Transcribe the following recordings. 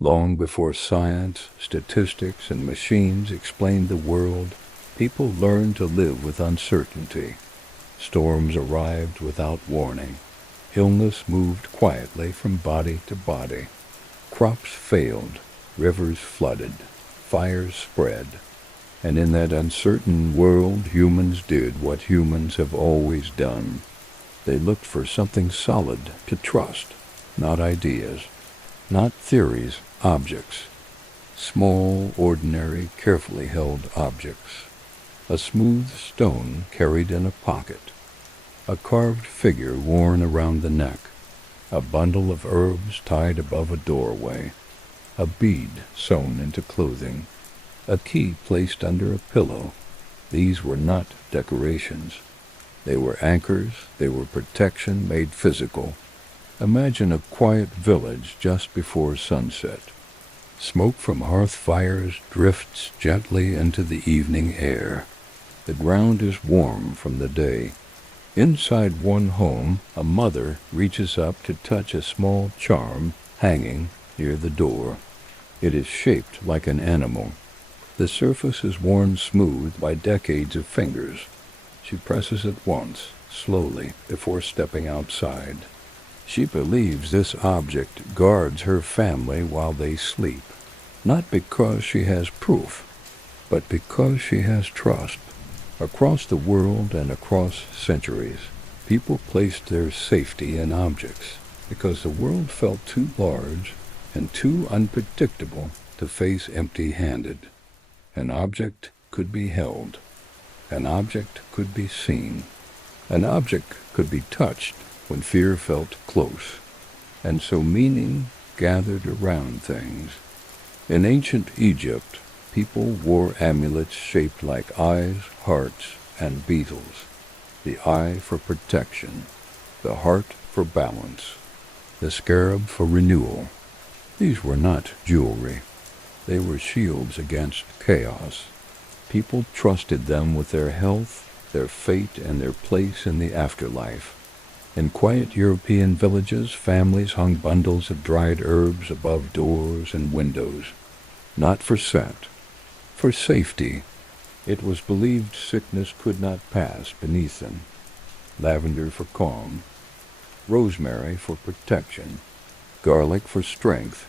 Long before science, statistics, and machines explained the world, people learned to live with uncertainty. Storms arrived without warning. Illness moved quietly from body to body. Crops failed, rivers flooded, fires spread. And in that uncertain world, humans did what humans have always done. They looked for something solid to trust, not ideas, not theories, objects. Small, ordinary, carefully held objects. A smooth stone carried in a pocket. A carved figure worn around the neck. A bundle of herbs tied above a doorway. A bead sewn into clothing. A key placed under a pillow. These were not decorations. They were anchors, they were protection made physical. Imagine a quiet village just before sunset. Smoke from hearth fires drifts gently into the evening air. The ground is warm from the day. Inside one home, a mother reaches up to touch a small charm hanging near the door. It is shaped like an animal. The surface is worn smooth by decades of fingers. She presses it once, slowly, before stepping outside. She believes this object guards her family while they sleep, not because she has proof, but because she has trust. Across the world and across centuries, people placed their safety in objects because the world felt too large and too unpredictable to face empty-handed. An object could be held. An object could be seen. An object could be touched when fear felt close. And so meaning gathered around things. In ancient Egypt, people wore amulets shaped like eyes, hearts, and beetles. The eye for protection, the heart for balance, the scarab for renewal. These were not jewelry. They were shields against chaos. People trusted them with their health, their fate, and their place in the afterlife. In quiet European villages, families hung bundles of dried herbs above doors and windows. Not for scent, for safety. It was believed sickness could not pass beneath them. Lavender for calm, rosemary for protection, garlic for strength.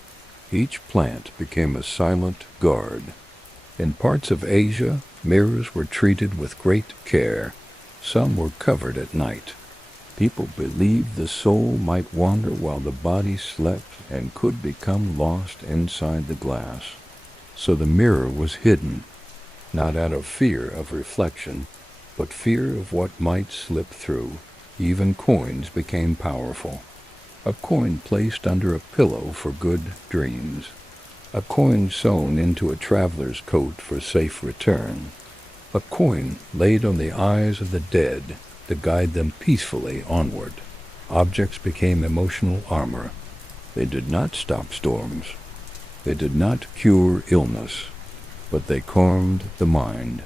Each plant became a silent guard. In parts of Asia, mirrors were treated with great care. Some were covered at night. People believed the soul might wander while the body slept and could become lost inside the glass. So the mirror was hidden, not out of fear of reflection, but fear of what might slip through. Even coins became powerful. A coin placed under a pillow for good dreams. A coin sewn into a traveler's coat for safe return. A coin laid on the eyes of the dead to guide them peacefully onward. Objects became emotional armor. They did not stop storms. They did not cure illness, but they calmed the mind.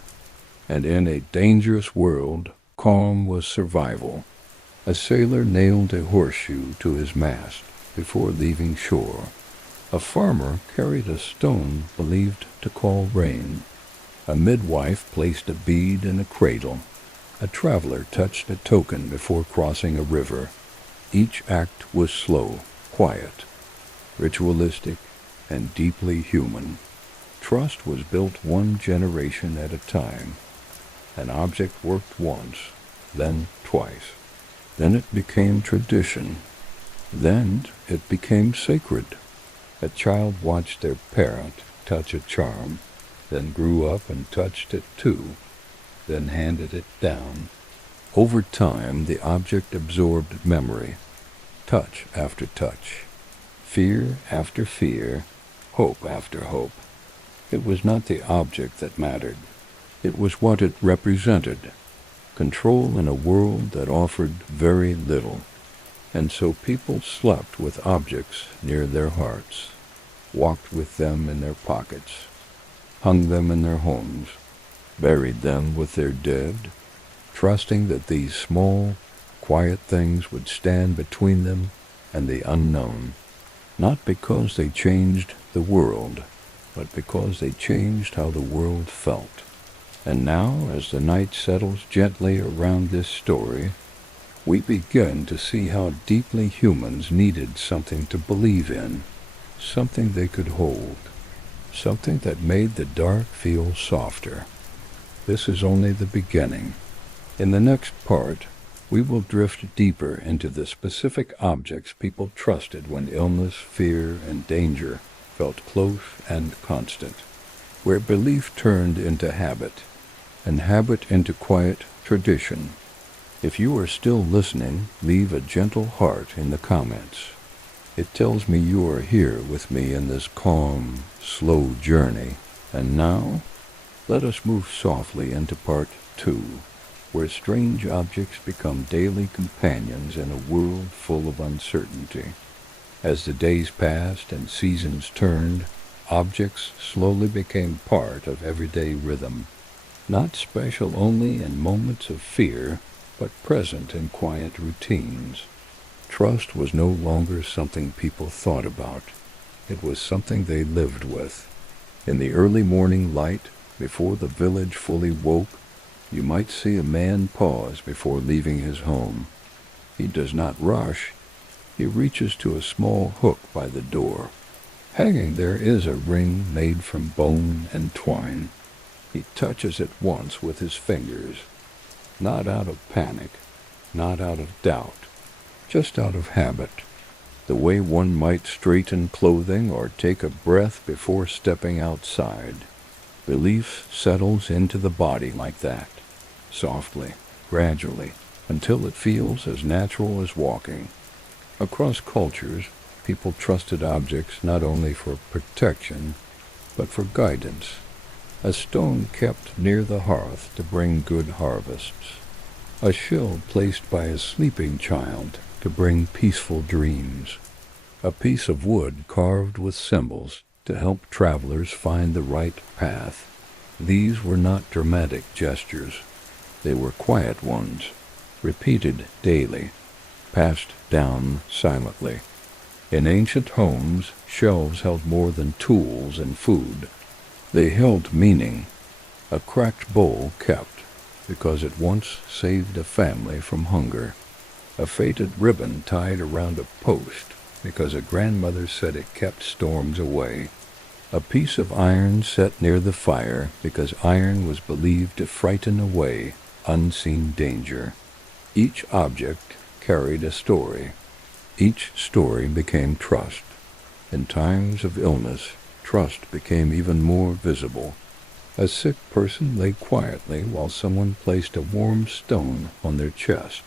And in a dangerous world, calm was survival. A sailor nailed a horseshoe to his mast before leaving shore. A farmer carried a stone believed to call rain. A midwife placed a bead in a cradle. A traveler touched a token before crossing a river. Each act was slow, quiet, ritualistic, and deeply human. Trust was built one generation at a time. An object worked once, then twice. Then it became tradition. Then it became sacred. A child watched their parent touch a charm, then grew up and touched it too, then handed it down. Over time, the object absorbed memory, touch after touch, fear after fear, hope after hope. It was not the object that mattered. It was what it represented. Control in a world that offered very little. And so people slept with objects near their hearts, walked with them in their pockets, hung them in their homes, buried them with their dead, trusting that these small, quiet things would stand between them and the unknown. not because they changed the world, but because they changed how the world felt. And now, as the night settles gently around this story, we begin to see how deeply humans needed something to believe in, something they could hold, something that made the dark feel softer. This is only the beginning. In the next part, we will drift deeper into the specific objects people trusted when illness, fear, and danger felt close and constant, where belief turned into habit, and habit into quiet tradition. If you are still listening, leave a gentle heart in the comments. It tells me you are here with me in this calm, slow journey. And now, let us move softly into part 2, where strange objects become daily companions in a world full of uncertainty. As the days passed and seasons turned, objects slowly became part of everyday rhythm, not special only in moments of fear, but present in quiet routines. Trust was no longer something people thought about. It was something they lived with. In the early morning light, before the village fully woke, you might see a man pause before leaving his home. He does not rush. He reaches to a small hook by the door. Hanging there is a ring made from bone and twine. He touches it once with his fingers, not out of panic, not out of doubt, just out of habit, the way one might straighten clothing or take a breath before stepping outside. Belief settles into the body like that, softly, gradually, until it feels as natural as walking. Across cultures, people trusted objects not only for protection, but for guidance. A stone kept near the hearth to bring good harvests. A shell placed by a sleeping child to bring peaceful dreams. A piece of wood carved with symbols to help travelers find the right path. These were not dramatic gestures. They were quiet ones, repeated daily, passed down silently. In ancient homes, shelves held more than tools and food. They held meaning. A cracked bowl kept, because it once saved a family from hunger. A faded ribbon tied around a post, because a grandmother said it kept storms away. A piece of iron set near the fire, because iron was believed to frighten away unseen danger. Each object carried a story. Each story became trust. In times of illness, trust became even more visible. A sick person lay quietly while someone placed a warm stone on their chest,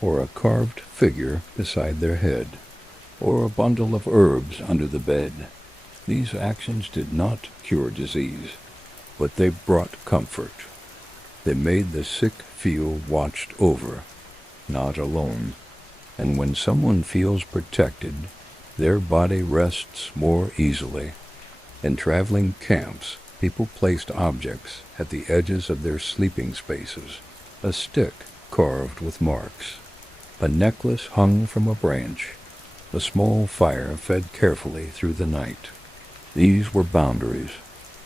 or a carved figure beside their head, or a bundle of herbs under the bed. These actions did not cure disease, but they brought comfort. They made the sick feel watched over, not alone. And when someone feels protected, their body rests more easily. In traveling camps, people placed objects at the edges of their sleeping spaces. A stick carved with marks. A necklace hung from a branch. A small fire fed carefully through the night. These were boundaries,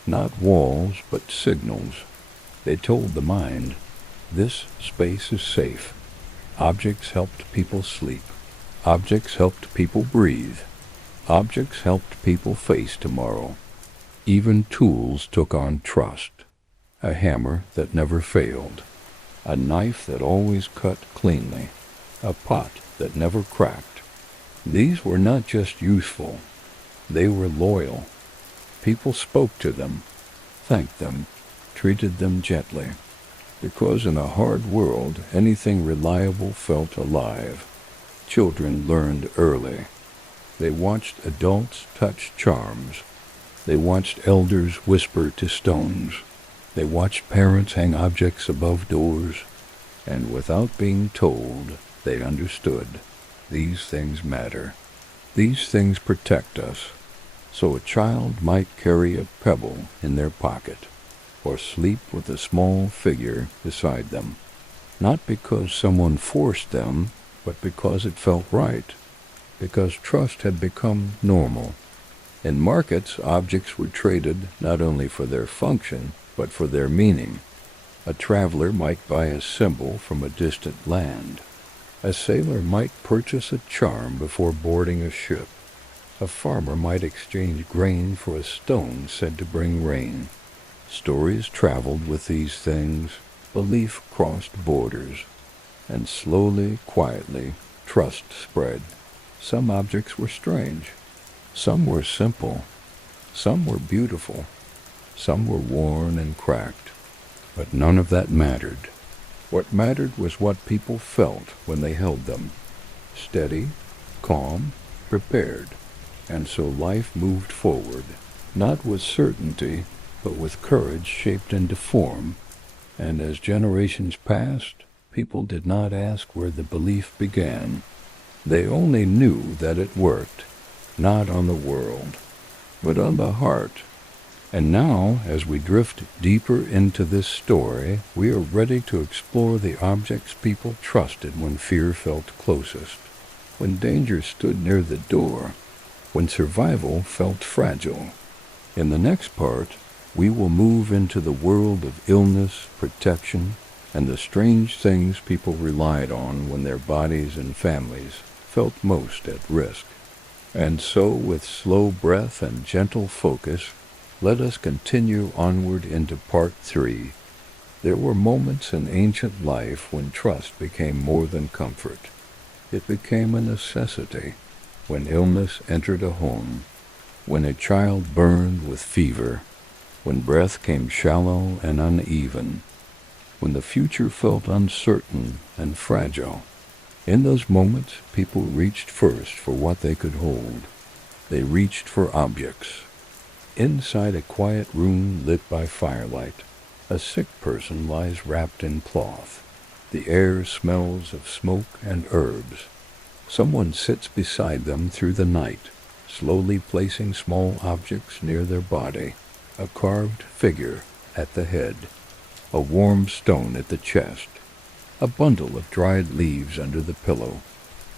not walls, but signals. They told the mind, this space is safe. Objects helped people sleep. Objects helped people breathe. Objects helped people face tomorrow. Even tools took on trust. A hammer that never failed. A knife that always cut cleanly. A pot that never cracked. These were not just useful. They were loyal. People spoke to them, thanked them, treated them gently. Because in a hard world, anything reliable felt alive. Children learned early. They watched adults touch charms. They watched elders whisper to stones. They watched parents hang objects above doors. And without being told, they understood. These things matter. These things protect us. So a child might carry a pebble in their pocket, or sleep with a small figure beside them, not because someone forced them, but because it felt right, because trust had become normal. In markets, objects were traded not only for their function, but for their meaning. A traveler might buy a symbol from a distant land. A sailor might purchase a charm before boarding a ship. A farmer might exchange grain for a stone said to bring rain. Stories traveled with these things, belief crossed borders, and slowly, quietly, trust spread. Some objects were strange. Some were simple. Some were beautiful. Some were worn and cracked. But none of that mattered. What mattered was what people felt when they held them. Steady, calm, prepared. And so life moved forward, not with certainty, but with courage shaped into form. And as generations passed, people did not ask where the belief began. They only knew that it worked, not on the world, but on the heart. And now, as we drift deeper into this story, we are ready to explore the objects people trusted when fear felt closest, when danger stood near the door, when survival felt fragile. In the next part, we will move into the world of illness, protection, and the strange things people relied on when their bodies and families felt most at risk. And so, with slow breath and gentle focus, let us continue onward into Part 3. There were moments in ancient life when trust became more than comfort. It became a necessity. When illness entered a home, when a child burned with fever, when breath came shallow and uneven, when the future felt uncertain and fragile. In those moments, people reached first for what they could hold. They reached for objects. Inside a quiet room lit by firelight, a sick person lies wrapped in cloth. The air smells of smoke and herbs. Someone sits beside them through the night, slowly placing small objects near their body. A carved figure at the head, a warm stone at the chest, a bundle of dried leaves under the pillow.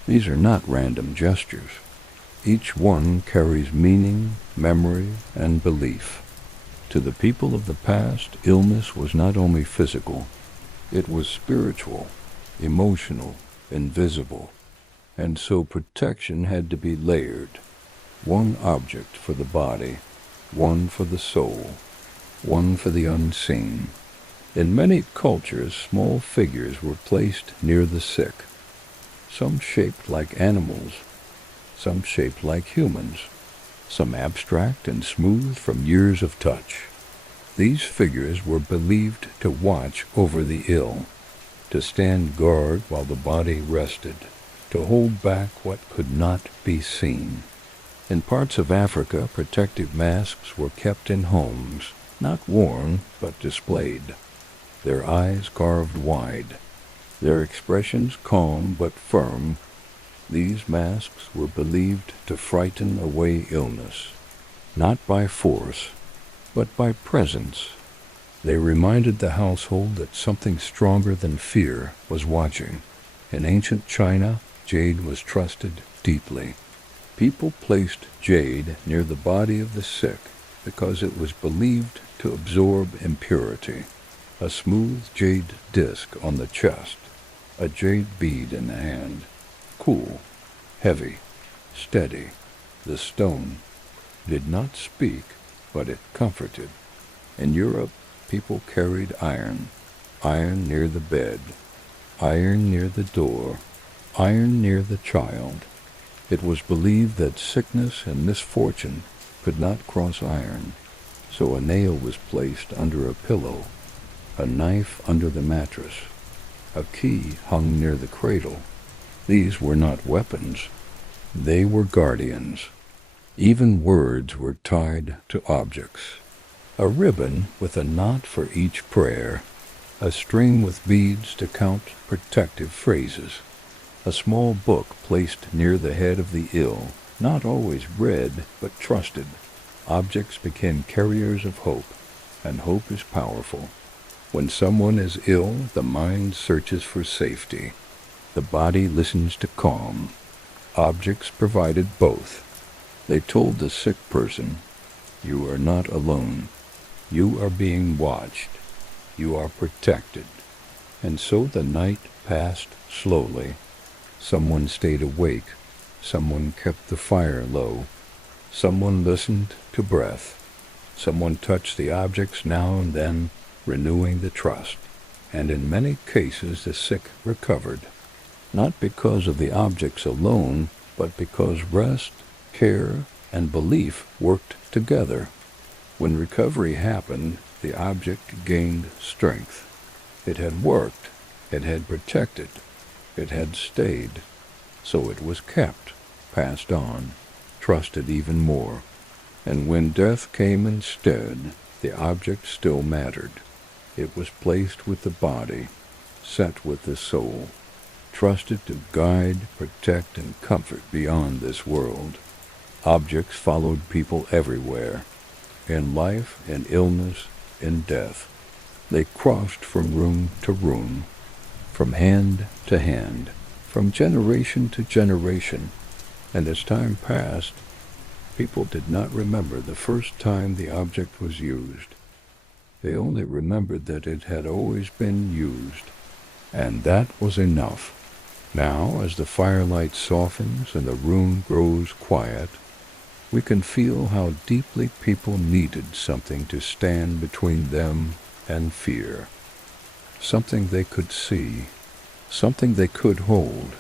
These are not random gestures. Each one carries meaning, memory, and belief. To the people of the past, illness was not only physical, it was spiritual, emotional, invisible. And so protection had to be layered. One object for the body, one for the soul, one for the unseen. In many cultures, small figures were placed near the sick, some shaped like animals, some shaped like humans, some abstract and smooth from years of touch. These figures were believed to watch over the ill, to stand guard while the body rested, to hold back what could not be seen. In parts of Africa, protective masks were kept in homes, not worn, but displayed. Their eyes carved wide, their expressions calm but firm. These masks were believed to frighten away illness, not by force, but by presence. They reminded the household that something stronger than fear was watching. In ancient China, jade was trusted deeply. People placed jade near the body of the sick because it was believed to absorb impurity. A smooth jade disc on the chest, a jade bead in the hand. Cool, heavy, steady. The stone did not speak, but it comforted. In Europe, people carried iron. Iron near the bed, iron near the door, iron near the child. It was believed that sickness and misfortune could not cross iron, so a nail was placed under a pillow, a knife under the mattress, a key hung near the cradle. These were not weapons. They were guardians. Even words were tied to objects. A ribbon with a knot for each prayer, a string with beads to count protective phrases, a small book placed near the head of the ill, not always read but trusted. Objects became carriers of hope, and hope is powerful. When someone is ill, the mind searches for safety. The body listens to calm. Objects provided both. They told the sick person, "You are not alone. You are being watched. You are protected." And so the night passed slowly. Someone stayed awake. Someone kept the fire low. Someone listened to breath. Someone touched the objects now and then, renewing the trust. And in many cases the sick recovered, not because of the objects alone, but because rest, care, and belief worked together. When recovery happened, the object gained strength. It had worked, it had protected, it had stayed, so it was kept, passed on, trusted even more. And when death came instead, the object still mattered. It was placed with the body, set with the soul, trusted to guide, protect, and comfort beyond this world. Objects followed people everywhere, in life, in illness, in death. They crossed from room to room, from hand to hand, from generation to generation, and as time passed, people did not remember the first time the object was used. They only remembered that it had always been used, and that was enough. Now, as the firelight softens and the room grows quiet, we can feel how deeply people needed something to stand between them and fear. Something they could see, something they could hold,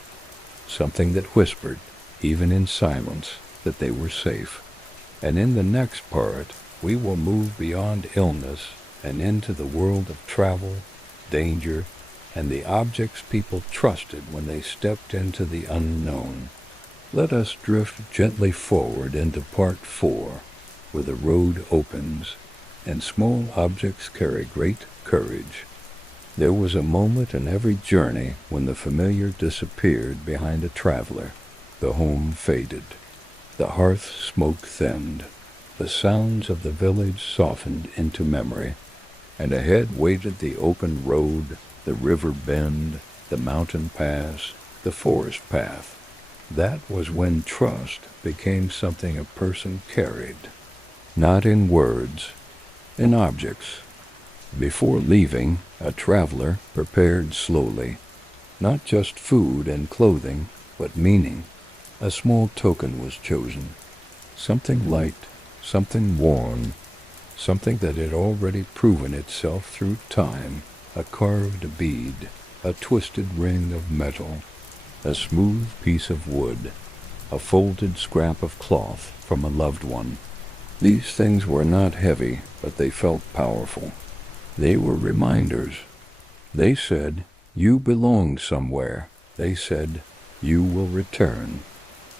something that whispered, even in silence, that they were safe. And in the next part, we will move beyond illness and into the world of travel, danger, and the objects people trusted when they stepped into the unknown. Let us drift gently forward into Part 4, where the road opens, and small objects carry great courage. There was a moment in every journey when the familiar disappeared behind a traveler. The home faded. The hearth smoke thinned. The sounds of the village softened into memory. And ahead waited the open road, the river bend, the mountain pass, the forest path. That was when trust became something a person carried, not in words, in objects. Before leaving, a traveler prepared slowly, not just food and clothing, but meaning. A small token was chosen, something light, something worn, something that had already proven itself through time, a carved bead, a twisted ring of metal, a smooth piece of wood, a folded scrap of cloth from a loved one. These things were not heavy, but they felt powerful. They were reminders. They said, "You belong somewhere." They said, "You will return."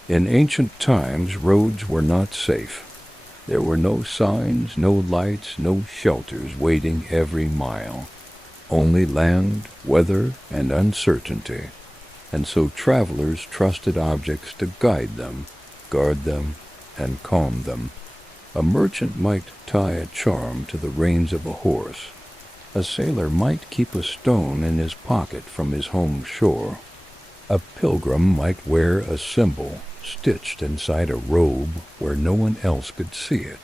In ancient times, roads were not safe. There were no signs, no lights, no shelters waiting every mile. Only land, weather, and uncertainty. And so travelers trusted objects to guide them, guard them, and calm them. A merchant might tie a charm to the reins of a horse. A sailor might keep a stone in his pocket from his home shore. A pilgrim might wear a symbol stitched inside a robe where no one else could see it.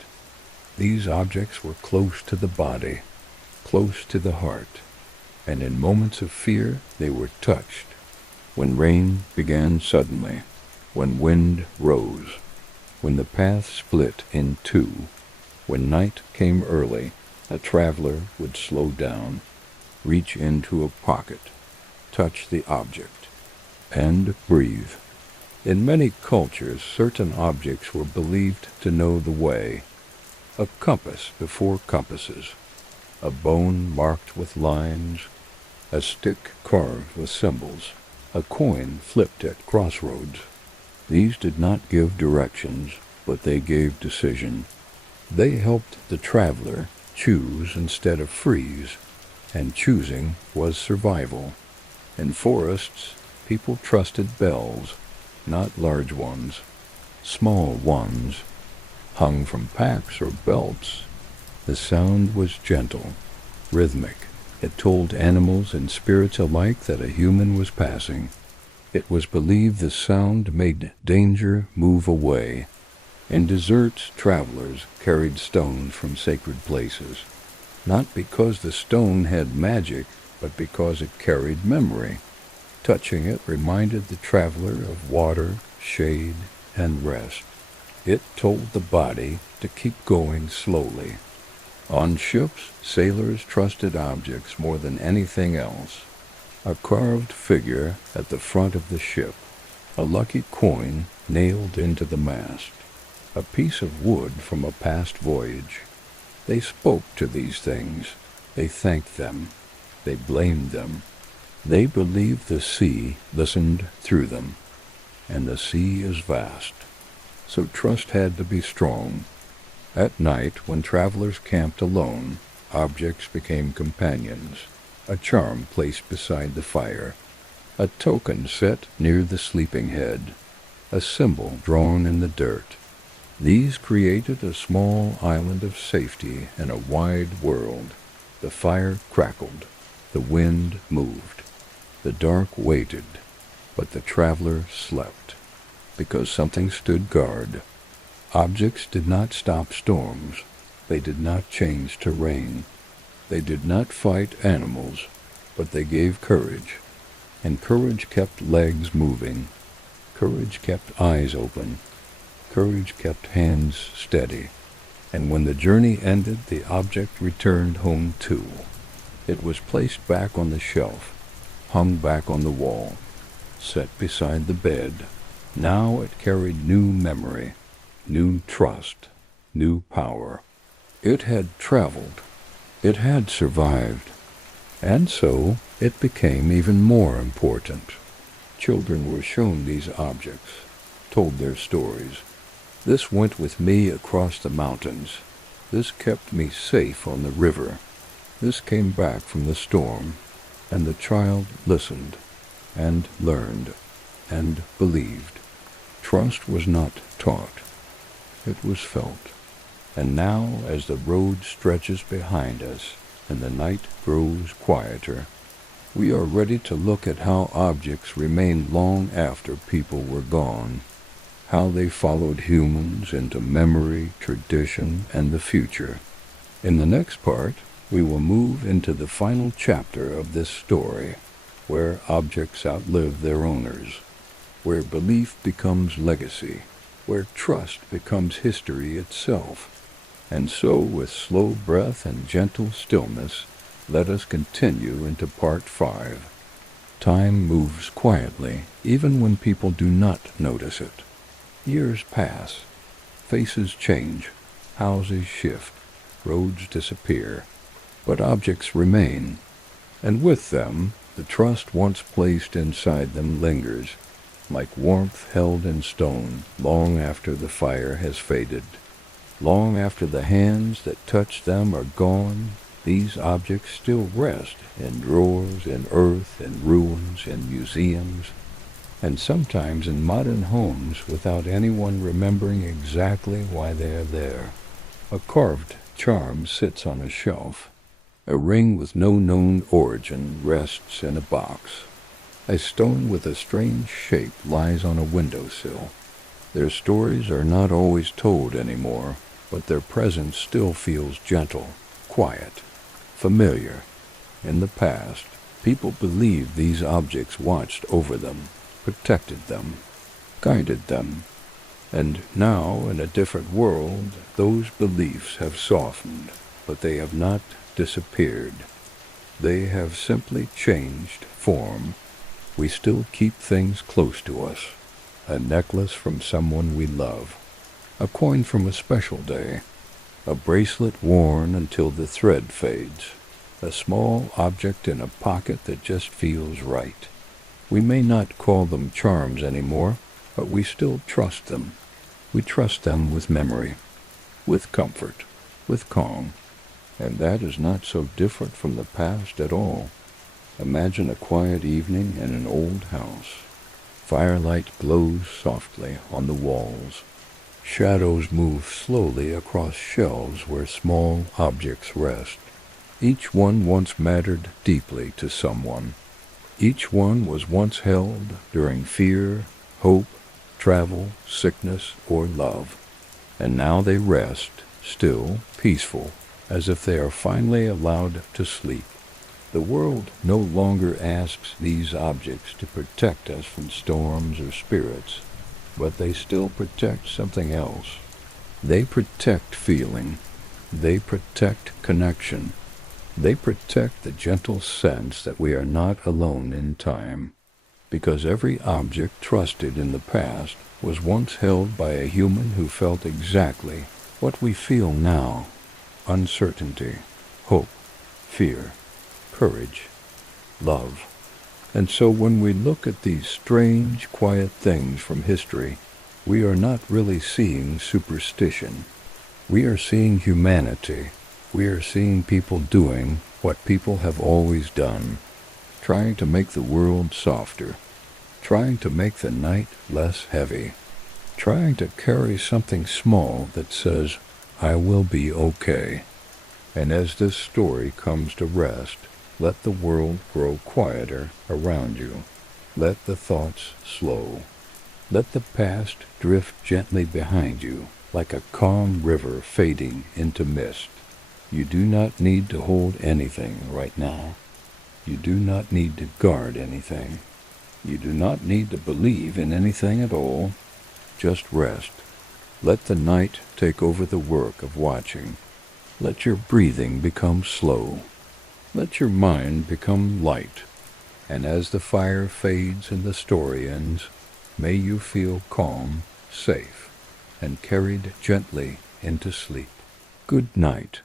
These objects were close to the body, close to the heart, and in moments of fear they were touched. When rain began suddenly, when wind rose, when the path split in two, when night came early, a traveler would slow down, reach into a pocket, touch the object, and breathe. In many cultures, certain objects were believed to know the way. A compass before compasses, a bone marked with lines, a stick carved with symbols, a coin flipped at crossroads. These did not give directions, but they gave decision. They helped the traveler choose instead of freeze, and choosing was survival. In forests, people trusted bells, not large ones, small ones, hung from packs or belts. The sound was gentle, rhythmic. It told animals and spirits alike that a human was passing. It was believed the sound made danger move away. In deserts, travelers carried stones from sacred places, not because the stone had magic, but because it carried memory. Touching it reminded the traveler of water, shade, and rest. It told the body to keep going slowly. On ships, sailors trusted objects more than anything else. A carved figure at the front of the ship, a lucky coin nailed into the mast, a piece of wood from a past voyage. They spoke to these things. They thanked them. They blamed them. They believed the sea listened through them. And the sea is vast. So trust had to be strong. At night, when travelers camped alone, objects became companions. A charm placed beside the fire, a token set near the sleeping head, a symbol drawn in the dirt. These created a small island of safety in a wide world. The fire crackled, the wind moved, the dark waited, but the traveler slept, because something stood guard. Objects did not stop storms. They did not change to rain. They did not fight animals, but they gave courage. And courage kept legs moving. Courage kept eyes open. Courage kept hands steady. And when the journey ended, the object returned home too. It was placed back on the shelf, hung back on the wall, set beside the bed. Now it carried new memory, new trust, new power. It had traveled. It had survived, and so it became even more important. Children were shown these objects, told their stories. This went with me across the mountains. This kept me safe on the river. This came back from the storm, and the child listened, and learned, and believed. Trust was not taught. It was felt. And now, as the road stretches behind us and the night grows quieter, we are ready to look at how objects remained long after people were gone, how they followed humans into memory, tradition, and the future. In the next part, we will move into the final chapter of this story, where objects outlive their owners, where belief becomes legacy, where trust becomes history itself. And so, with slow breath and gentle stillness, let us continue into Part 5. Time moves quietly, even when people do not notice it. Years pass. Faces change. Houses shift. Roads disappear. But objects remain. And with them, the trust once placed inside them lingers, like warmth held in stone long after the fire has faded. Long after the hands that touched them are gone, these objects still rest in drawers, in earth, in ruins, in museums, and sometimes in modern homes without anyone remembering exactly why they are there. A carved charm sits on a shelf. A ring with no known origin rests in a box. A stone with a strange shape lies on a windowsill. Their stories are not always told anymore, but their presence still feels gentle, quiet, familiar. In the past, people believed these objects watched over them, protected them, guided them. And now, in a different world, those beliefs have softened, but they have not disappeared. They have simply changed form. We still keep things close to us. A necklace from someone we love. A coin from a special day. A bracelet worn until the thread fades. A small object in a pocket that just feels right. We may not call them charms anymore, but we still trust them. We trust them with memory, with comfort, with calm. And that is not so different from the past at all. Imagine a quiet evening in an old house. Firelight glows softly on the walls. Shadows move slowly across shelves where small objects rest. Each one once mattered deeply to someone. Each one was once held during fear, hope, travel, sickness, or love, and now they rest, still, peaceful, as if they are finally allowed to sleep. The world no longer asks these objects to protect us from storms or spirits, but they still protect something else. They protect feeling. They protect connection. They protect the gentle sense that we are not alone in time, because every object trusted in the past was once held by a human who felt exactly what we feel now: uncertainty, hope, fear, courage, love. And so when we look at these strange, quiet things from history, we are not really seeing superstition. We are seeing humanity. We are seeing people doing what people have always done, trying to make the world softer, trying to make the night less heavy, trying to carry something small that says, "I will be okay." And as this story comes to rest, let the world grow quieter around you. Let the thoughts slow. Let the past drift gently behind you, like a calm river fading into mist. You do not need to hold anything right now. You do not need to guard anything. You do not need to believe in anything at all. Just rest. Let the night take over the work of watching. Let your breathing become slow. Let your mind become light. And as the fire fades and the story ends, may you feel calm, safe, and carried gently into sleep. Good night.